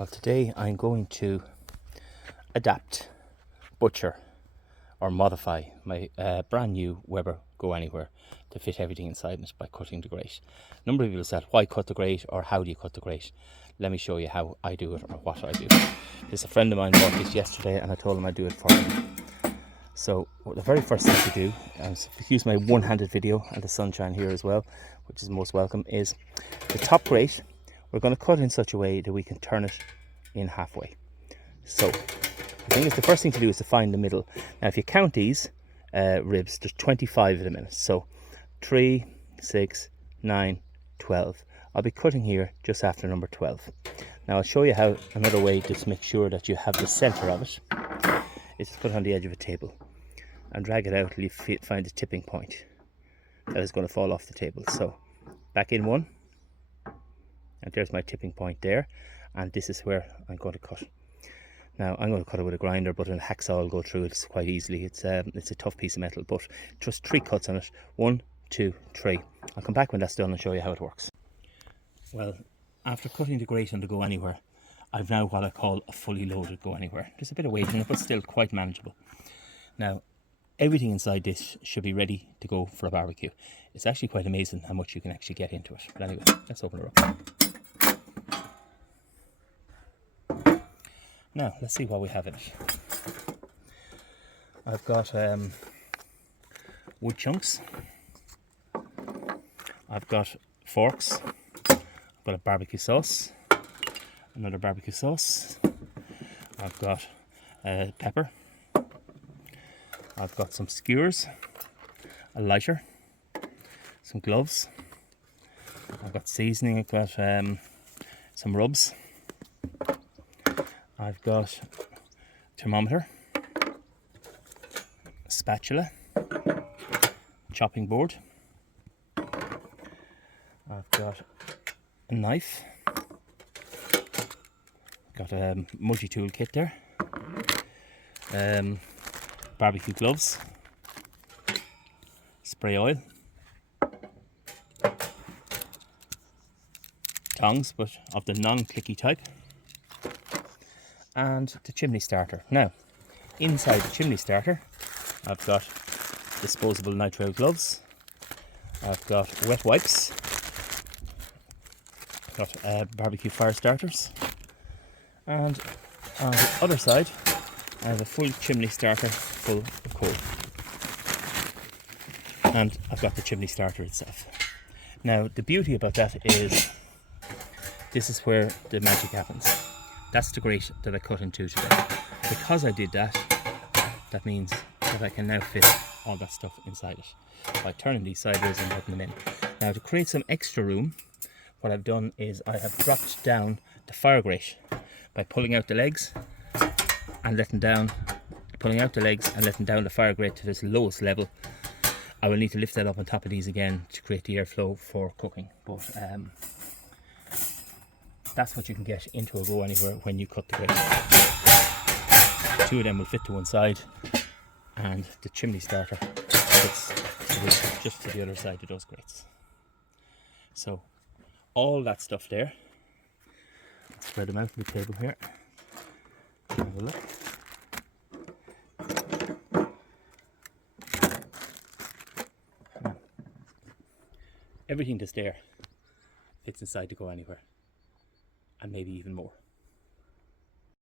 Well, today I'm going to adapt, butcher or modify my brand new Weber Go Anywhere to fit everything inside it by cutting the grate. A number of people said, why cut the grate, or how do you cut the grate? Let me show you how I do it, or what I do. There's a friend of mine bought this yesterday and I told him I'd do it for him. So the very first thing to do, and excuse my one-handed video and the sunshine here as well, which is most welcome, is the top grate we're going to cut in such a way that we can turn it in halfway. So I think the first thing to do is to find the middle. Now if you count these ribs, there's 25 in a minute. So 3, 6, 9, 12. I'll be cutting here just after number 12. Now I'll show you how another way to make sure that you have the center of it is to put it on the edge of a table and drag it out till you find the tipping point that is going to fall off the table. So back in one, and there's my tipping point there, and this is where I'm going to cut. Now I'm going to cut it with a grinder, but a hacksaw will go through it quite easily. It's a tough piece of metal, but just 3 cuts on it. 1, 2, 3. I'll come back when that's done and show you how it works. Well, after cutting the grate on the Go Anywhere, I've now what I call a fully loaded Go Anywhere. There's a bit of weight in it, but still quite manageable. Now, everything inside this should be ready to go for a barbecue. It's actually quite amazing how much you can actually get into it. But anyway, let's open it up. Now, let's see what we have in it. I've got wood chunks. I've got forks. I've got a barbecue sauce. Another barbecue sauce. I've got pepper. I've got some skewers, a lighter, some gloves. I've got seasoning. I've got some rubs. I've got thermometer, a spatula, chopping board. I've got a knife. Got a multi-tool kit there. Barbecue gloves, spray oil, tongs, but of the non-clicky type, and the chimney starter. Now, inside the chimney starter, I've got disposable nitrile gloves. I've got wet wipes. Got barbecue fire starters, and on the other side, I have a full chimney starter full of coal, and I've got the chimney starter itself. Now the beauty about that is this is where the magic happens. That's the grate that I cut into today. Because I did that, that means that I can now fit all that stuff inside it by turning these sideways and putting them in. Now to create some extra room, what I've done is I have dropped down the fire grate by pulling out the legs and letting down, pulling out the legs and letting down the fire grate to this lowest level. I will need to lift that up on top of these again to create the airflow for cooking, but that's what you can get into a Go Anywhere when you cut the grate. 2 of them will fit to one side, and the chimney starter fits just to the other side of those grates. So all that stuff there, let's spread them out on the table here. Have a look. Now, everything that's there fits inside to Go Anywhere, and maybe even more.